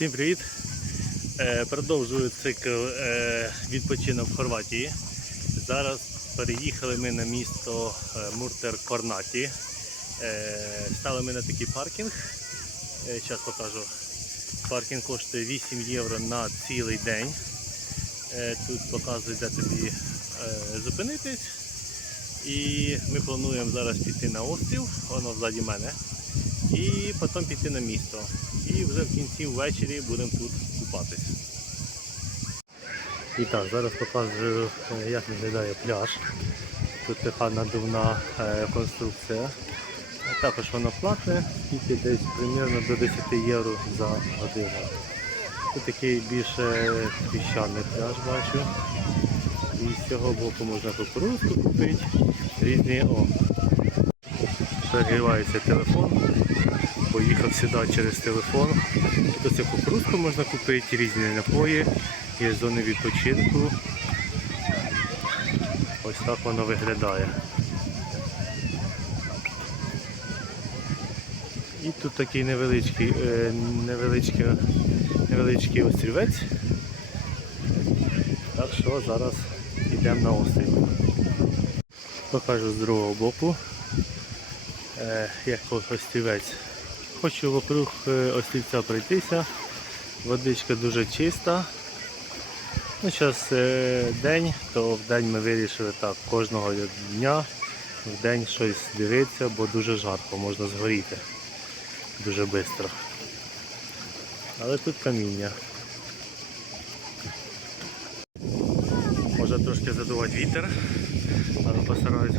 Всім привіт! Е, Продовжую цикл е, відпочинок в Хорватії. Зараз переїхали ми на місто е, Муртер Корнаті. Стали ми на такий паркінг. Зараз покажу. Паркінг коштує 8 євро на цілий день. Тут показують, де тобі зупинитись. І ми плануємо зараз піти на острів, воно ззаді мене і потім піти на місто. І вже в кінці ввечері будемо тут купатись. І так, зараз покажу, е, як виглядає пляж. Тут така надувна е, конструкція. Також воно платне, тільки десь примерно до 10 євро за годину. Тут такий більше піщаний пляж бачу. І з цього боку можна кукурузку купити. Різні о. Перегрівається телефон. Поїхав сюди через телефон. Тут цю кукурузку можна купити, різні напої, є зони відпочинку. Ось так воно виглядає. І тут такий невеличкий, е, невеличкий, невеличкий острівець. Так що зараз йдемо на острів. Покажу з другого боку, е, як острівець. Хочу вокруг е, острівця пройтися. Водичка дуже чиста. Ну, Зараз день, то в день ми вирішили так кожного дня в день щось дивитися, бо дуже жарко, можна згоріти дуже швидко. Але тут каміння. Може трошки задувати вітер, але постараюсь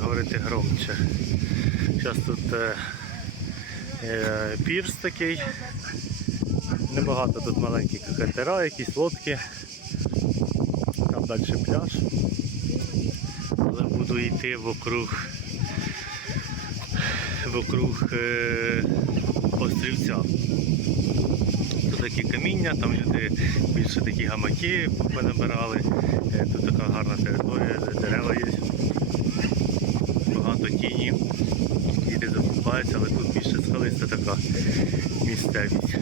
говорити, е, громче. Зараз тут е, е, пірс такий. Небагато тут маленькі катера, якісь лодки. Там далі пляж. Але буду йти вокруг вокруг е, острівця. Тут такі каміння, там люди більше такі гамаки понабирали. Е, Тут така гарна територія, де дерева є. Багато тіні. Діти закупаються, але тут більше скалиста така місцевість.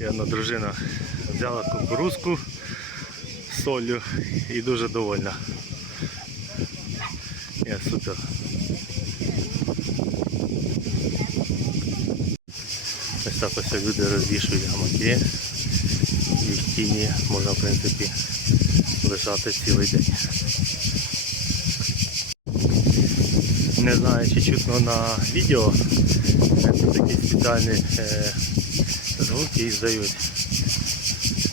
І одна дружина взяла кукурузку з солью і дуже довольна. Є, супер. Ось так ось люди розвішують гамаки і в тіні можна в принципі лежати цілий день. Не знаю чи чутно на відео. Це такі спеціальні е, звуки здають.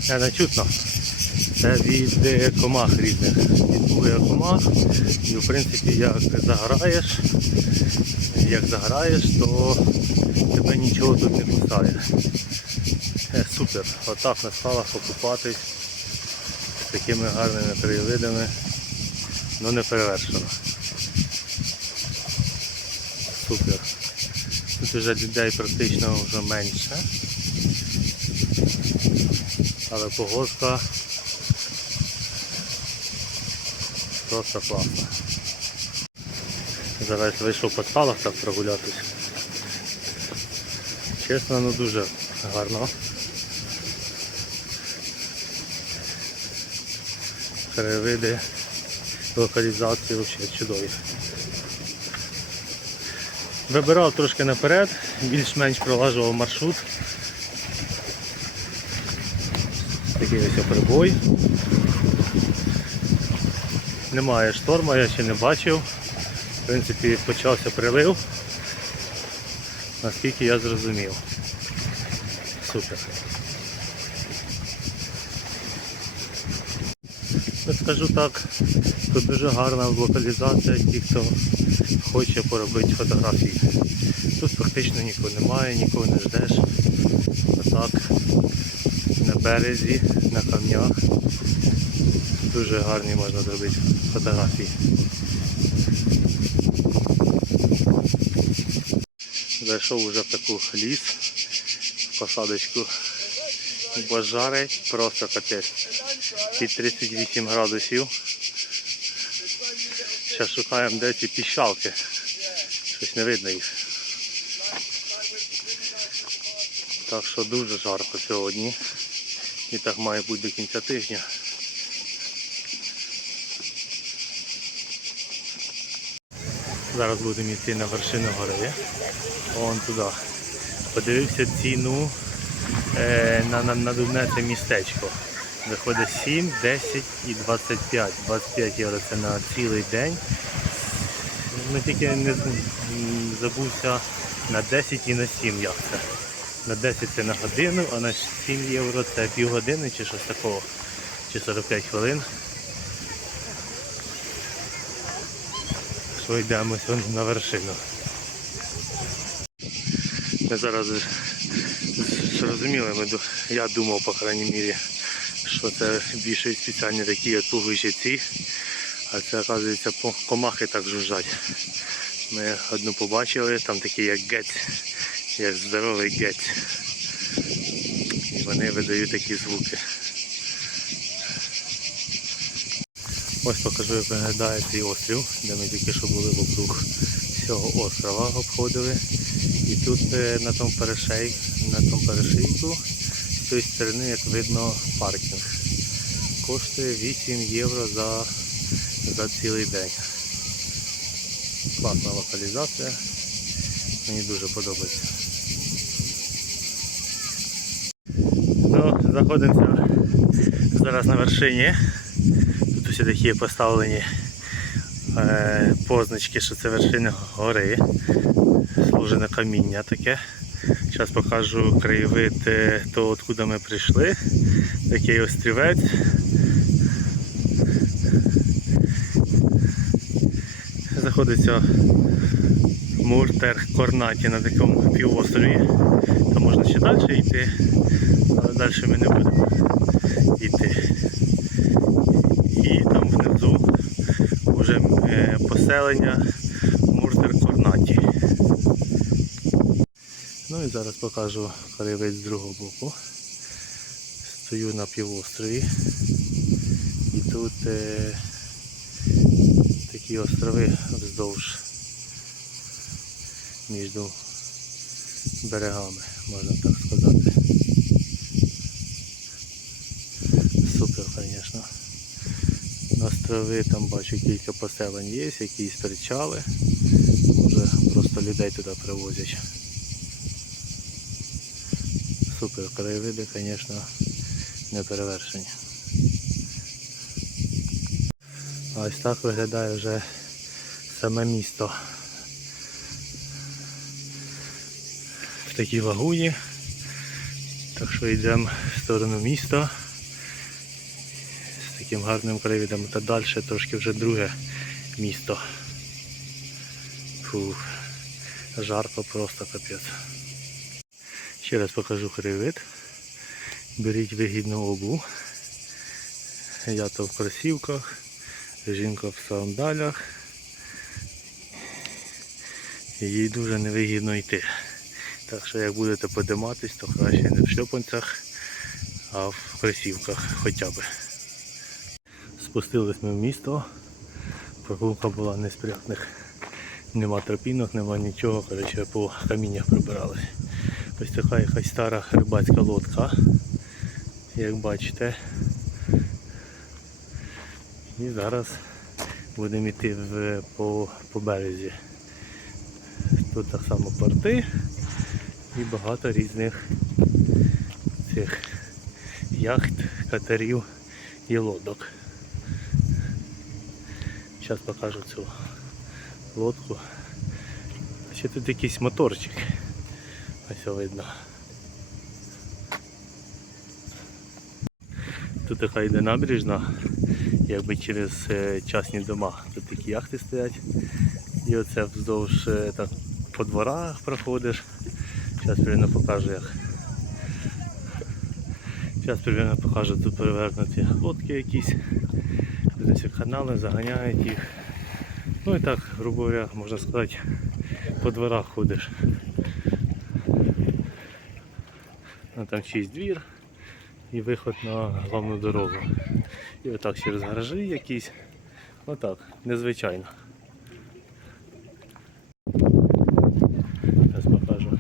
Не, не чутно. Це від е, комах різних. Від буя комах. І в принципі як загораєш, як загораєш, то тебе нічого тут не кусає. Е, супер. Отак на скалах покупатись з такими гарними краєвидами. Ну не перевершено. Супер. Тут вже людей практично вже менше. Але погодка просто класна. Зараз вийшов по скалах так прогулятись. Чесно, ну дуже гарно. Краєвиди, локалізації взагалі чудові. Вибирав трошки наперед, більш-менш пролажував маршрут. Такий ось прибой. Немає шторма, я ще не бачив. В принципі, почався прилив, наскільки я зрозумів. Супер. Скажу так, тут дуже гарна локалізація, ті, хто хоче поробити фотографії. Тут практично нікого немає, нікого не ждеш. Отак, на березі, на камнях. Дуже гарні можна зробити фотографії. Зайшов вже в таку ліс, в посадочку. Бо жарить просто капець. Під 38 градусів. Зараз шукаємо де ці піщалки. Щось не видно їх. Так що дуже жарко сьогодні. І так має бути до кінця тижня. Зараз будемо йти на вершину гори. Вон туди. Подивився ціну е, на, на, на дубне це містечко. Виходить 7, 10 і 25. 25 євро це на цілий день. Ми тільки не забувся на 10 і на 7 як це. На 10 це на годину, а на 7 євро це півгодини чи щось такого. Чи 45 хвилин. Що йдемо на вершину. Ми зараз зрозуміли, я думав, по крайній мірі, що це більше спеціальні такі отпугуючі ці, а це, оказується, комахи так жужжать. Ми одну побачили, там такі як гець, як здоровий гець. І вони видають такі звуки. Ось покажу, як виглядає цей острів, де ми тільки що були вокруг цього острова обходили. І тут е, на тому перешей, на тому перешийку з цієї сторони, як видно, паркінг. Коштує 8 євро за, за цілий день. Класна локалізація. Мені дуже подобається. Ну, знаходимося зараз на вершині. Тут усі такі поставлені е, позначки, що це вершина гори. Служене каміння таке. Зараз покажу краєвид е, того, откуда ми прийшли. Такий острівець. Знаходиться Муртер Корнаті на такому півострові. Там можна ще далі йти, але далі ми не будемо йти. І там внизу вже е, поселення Муртер Корнаті. Ну і зараз покажу краєвид з другого боку. Стою на півострові. І тут е, такі острови вздовж між берегами, можна так сказати. Супер, звісно. Острови там бачу кілька поселень є, якісь причали. Може просто людей туди привозять. Супер, краєвиди, звісно, не перевершені. Ось так виглядає вже саме місто. В такій лагуні. Так що йдемо в сторону міста з таким гарним краєвидом. Та далі трошки вже друге місто. Фу, жарко просто капець. Ще раз покажу краєвид. Беріть вигідну обув. Я то в кросівках, жінка в сандалях. Їй дуже невигідно йти. Так що як будете подиматись, то краще не в шльопанцях, а в кросівках хоча б. Спустились ми в місто. Прогулка була не з. Нема тропінок, нема нічого, коротше, по каміннях прибирались. Ось така якась стара рибацька лодка, як бачите. І зараз будемо йти в, по, по березі. Тут так само порти і багато різних цих яхт, катерів і лодок. Зараз покажу цю лодку. Ще тут якийсь моторчик. Ось видно. Тут така йде набережна, якби через е, частні дома. Тут такі яхти стоять. І оце вздовж е, так, по дворах проходиш. Зараз примерно покажу як. Зараз примерно покажу тут перевернуті лодки якісь. Ось канали заганяють їх. Ну і так, грубо говоря, можна сказати, по дворах ходиш. Ну, там чийсь двір і виход на головну дорогу. І отак через гаражі якісь. Отак, незвичайно. Зараз покажу.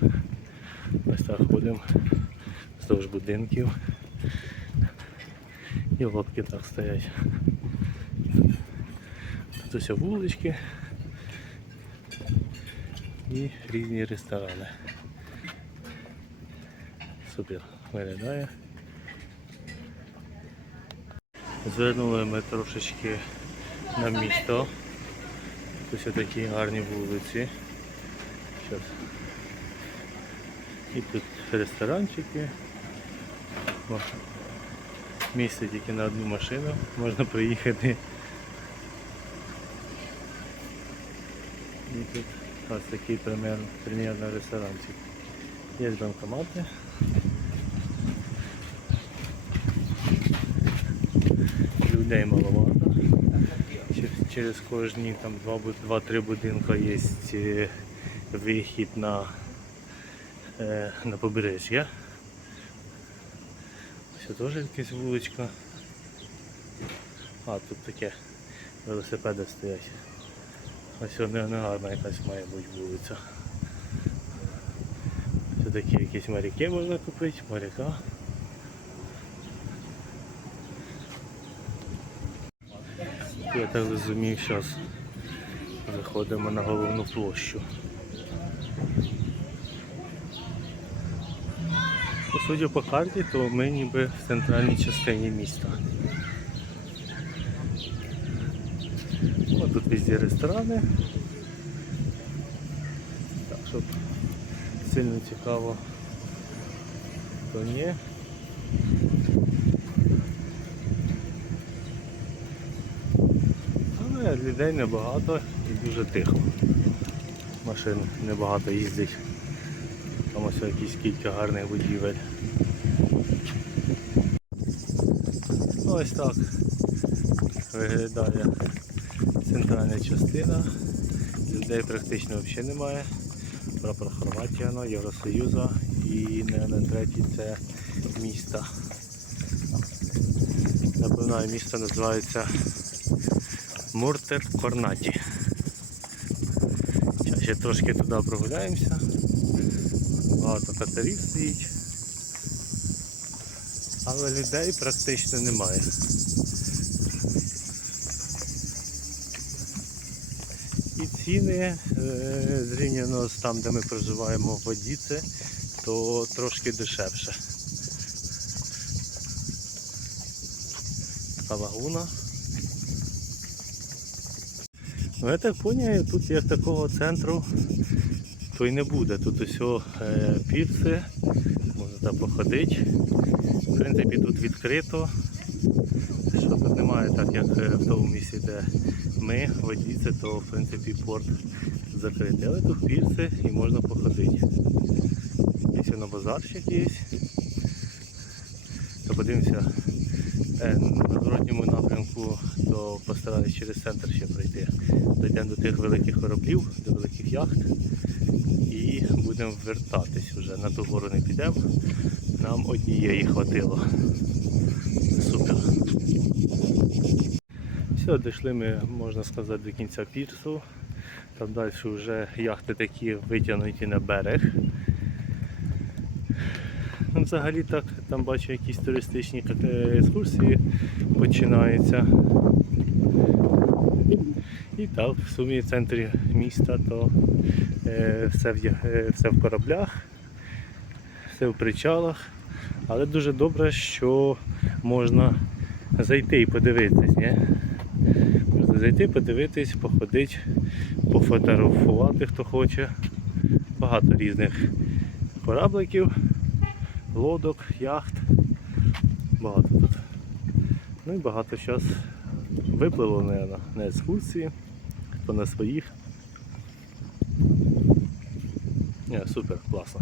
Ось так ходимо вздовж будинків. І лодки так стоять. Тут ось вулички і різні ресторани. Супер виглядає. Звернули ми трошечки на місто. Ось такі гарні вулиці. Щас. І тут ресторанчики. Місце тільки на одну машину, можна приїхати. І тут ось такий примерно, примерно ресторанчик. Є банкомати. Людей маловато. Через- кожні там 2-3 будинка є е, вихід на, е, на побережжя. Це теж якась вуличка. А, тут таке велосипеди стоять. Ось одна негарна якась має бути вулиця. Такі якісь моряки можна купити, моряка. Я так розумію, зараз виходимо на головну площу. Ну, Судя по карті, то ми ніби в центральній частині міста. О, тут везде ресторани. Так, щоб сильно цікаво, то ні. Але людей небагато і дуже тихо. Машин небагато їздить. Там ось якісь кілька гарних будівель. Ось так виглядає центральна частина. Людей практично взагалі немає. Прапор Хорватії, воно, Євросоюзу і на третій це місто. Напевно, місто називається Муртер Корнаті. Ще трошки туди прогуляємося. Багато катерів стоїть. Але людей практично немає. І ціни е, зрівняно з там, де ми проживаємо в Водіце, то трошки дешевше. Така лагуна. Ну я так зрозумів, тут як такого центру то й не буде. Тут усе е, пірси, можна там походити. В принципі, тут відкрито. Що тут немає, так як е, в тому місці, де ми, водіці, то в принципі порт закритий. Але тут пірси і можна походити. Ось на базарчик є. То подивимося е, на зворотньому напрямку, то постараюсь через центр ще пройти. Дійдемо до тих великих кораблів, до великих яхт і будемо вертатись вже. На ту гору не підемо. Нам однієї хватило. Супер. Все, дійшли ми, можна сказати, до кінця пірсу. Там далі вже яхти такі витягнуті на берег. Ну, взагалі так, там бачу якісь туристичні е, екскурсії починаються. І так, в сумі в центрі міста то е, все, в, е, все в кораблях, все в причалах. Але дуже добре, що можна зайти і подивитись. Ні? Можна зайти, подивитись, походити, пофотографувати хто хоче. Багато різних корабликів, лодок, яхт. Багато тут. Ну і багато зараз випливо наверно, на екскурсії, хто на своїх. Ні, супер, класно.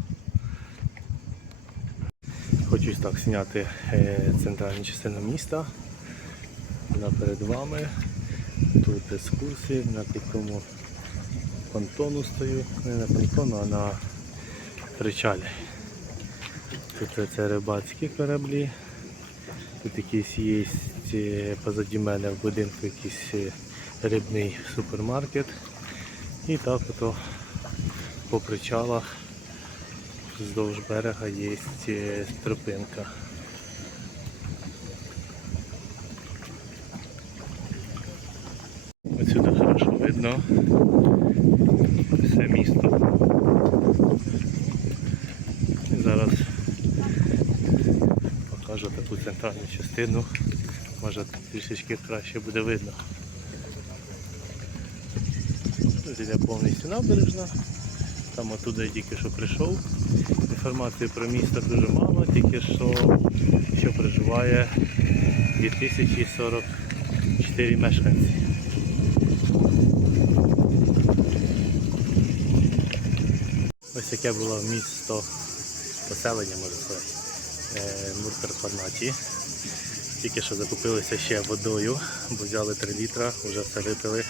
Хочу так зняти е, центральну частину міста. Перед вами. Тут екскурсії на такому понтону стою. Не на понтону, а на причалі. Тут це рибацькі кораблі. Тут якийсь є е, позаді мене в будинку якийсь е, рибний супермаркет. І так ото по причалах вздовж берега є е, тропинка. Видно все місто. Зараз покажу таку центральну частину. Може трішечки краще буде видно. Іде повністю набережна. Там отуди я тільки що прийшов. Інформації про місто дуже мало, тільки що, що проживає 2044 мешканці. Ось таке було місто поселення, можна сказати, е, Тільки що закупилися ще водою, бо взяли 3 літра, вже все випили.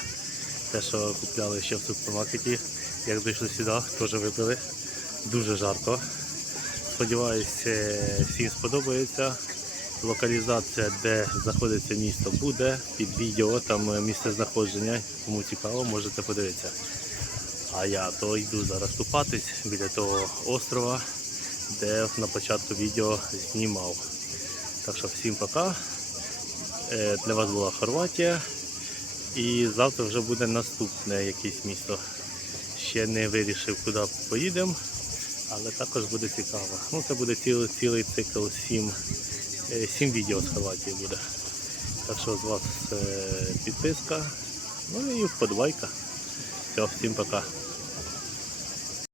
Те, що купляли ще в супермаркеті, як дійшли сюди, теж випили. Дуже жарко. Сподіваюсь, е, всім сподобається. Локалізація, де знаходиться місто, буде під відео, там е, місце знаходження. Кому цікаво, можете подивитися. А я то йду зараз купатись біля того острова, де на початку відео знімав. Так що всім пока. Е, Для вас була Хорватія. І завтра вже буде наступне якесь місто. Ще не вирішив, куди поїдемо, але також буде цікаво. Ну, це буде цілий, цілий цикл 7, 7 відео з Хорватії буде. Так що з вас е, підписка, ну і вподобайка. Все, всім пока.